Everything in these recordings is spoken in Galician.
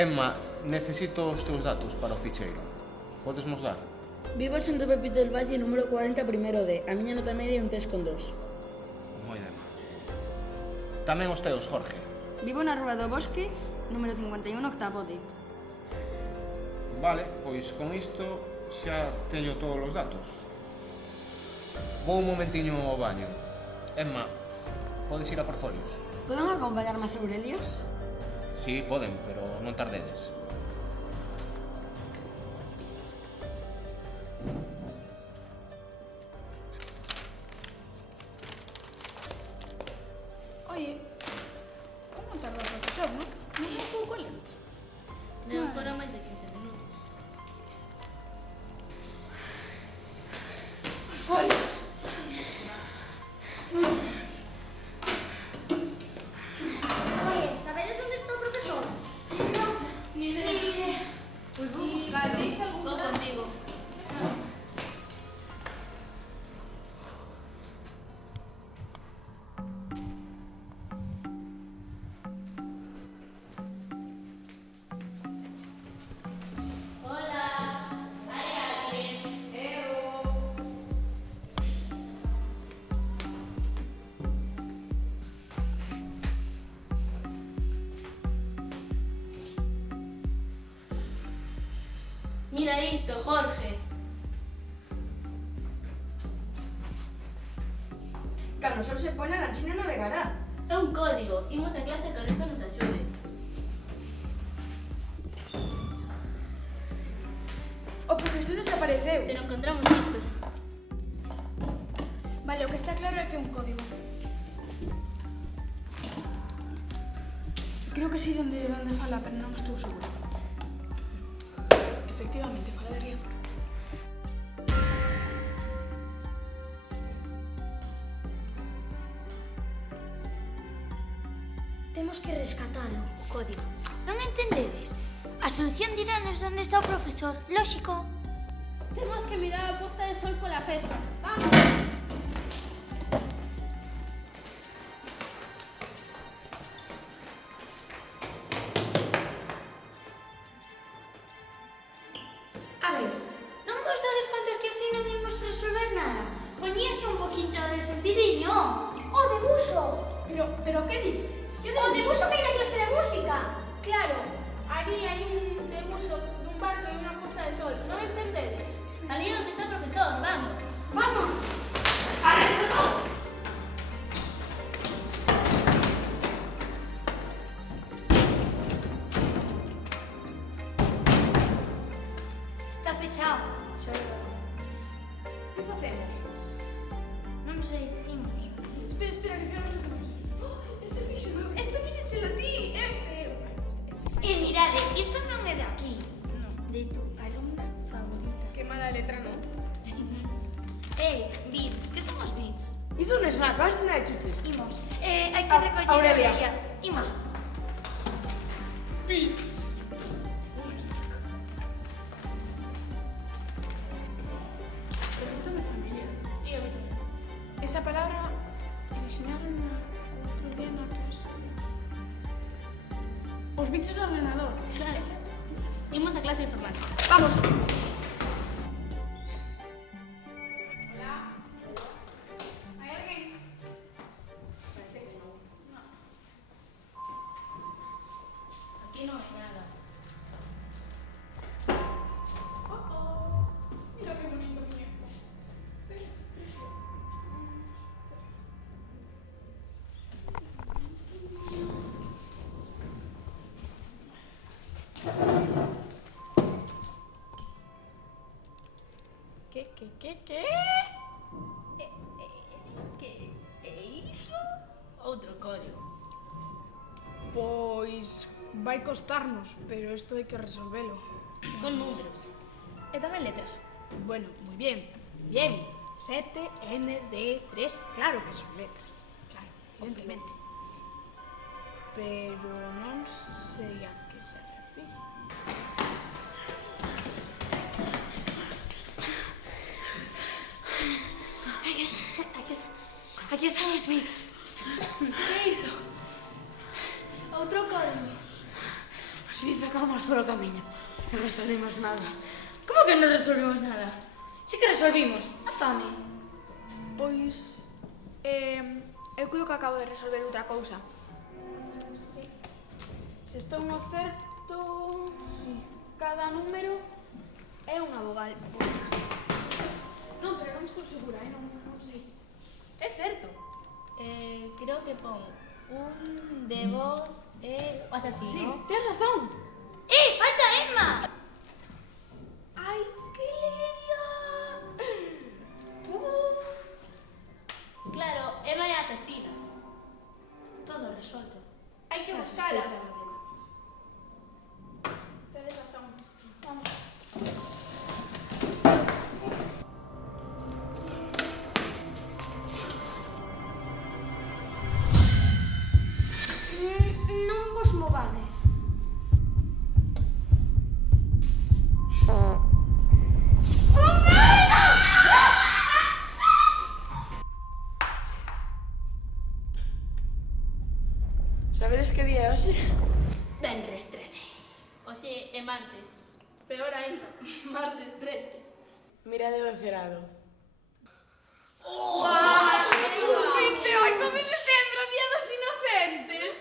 Emma, necesito os teus datos para o ficheiro. Podes nos dar? Vivo en Santo Pepito del Valle, número 40, primero D. A miña nota media é un 3,2. Moi ben. Tamén os teus, Jorge. Vivo na Rúa do Bosque, número 51, octavo D. Vale, pois con isto xa teño todos os datos. Vou un momentiño ao baño. Emma, podes ir a portfolios? Poden acompañarme a Aurelios? Sí, poden, pero non tardedes. Oye, como tarda o profesor, non? Non é un pouco lento. Levan fora máis de 15 minutos. Folios. Oye, ¿sabedes dónde está el profesor? Ni idea. Pois vou buscar, vou contigo. Hola, hai alguén? Mira isto, Jorge. Cando o sol se pone, a lanchina navegará. É un código. Imos a clase con isto nos axude. O profesor desapareceu. Pero encontramos isto. Vale, o que está claro é que é un código. Creo que sei onde fala, pero non estou segura. Efectivamente, fala de Riazor. Temos que rescatalo, o código. Non entendedes? A solución diranos onde está o profesor, lóxico. Temos que mirar a posta de sol pola festa. Vamos. A ver, non vos dades conta que así non imos resolver nada? Poñíase un poquinho de sentidiño. O debuxo! Pero que dis? Que O debuxo que hai na clase de música! Claro, ali hai un debuxo dun barco e unha posta de sol. Non entendedes? Ali é onde está o profesor, vamos. Vamos! Está pechado. Que facemos? Non sei, imos. Espera, que fíjame os demais. Este fixo a ti! Mirade, isto non é de aquí. De tu alumna favorita. Que mala letra, non? Bits, que son os bits? Iso non é snack, vas de nada chuches. Imos. Hai que recoller a Aurelia. Imos. Bits. Resultame familiar. Sí, a mí tamén. Esa palabra me enseñaron outro día na clase. Os bits do ordenador. Claro. É certo. Imos a clase de informática. Vamos. Aquí non hai nada. Mira que bonito muñeco. Que? Que é iso? Outro código. Pois vai costarnos, pero isto hai que resolvelo. Son números. E tamén letras. Bueno, moi bien. Bien. 7ND3, claro que son letras. Claro, evidentemente. Pero non sei a que se refire. Aquí están os bits. Que é iso? Outro código. Os bits do acabamos polo camiño. Non resolvimos nada. Como que non resolvimos nada? Sí que resolvimos. A fame. Pois... eu creo que acabo de resolver outra cousa. Sí. Se estou no certo... Sí. Cada número é unha vogal. Non, pero non estou segura, non sei. É certo. Creo que pon un de vos o asesino. Sí, tens razón. Falta Emma! Ai, que leria. Claro, Emma é a asesina. Todo resolto. Hai que buscala. Tedes razón. Vamos. Non vos movades. Sabedes que día é hoxe? Venres 13. Oxe, é martes. Peor ainda, martes 13. Mirade o cerado. 28 de setembro, Día dos Inocentes.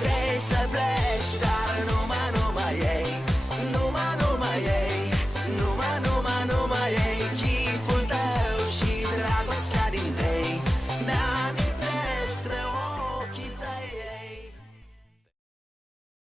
Vrei să pleci, dar nu mai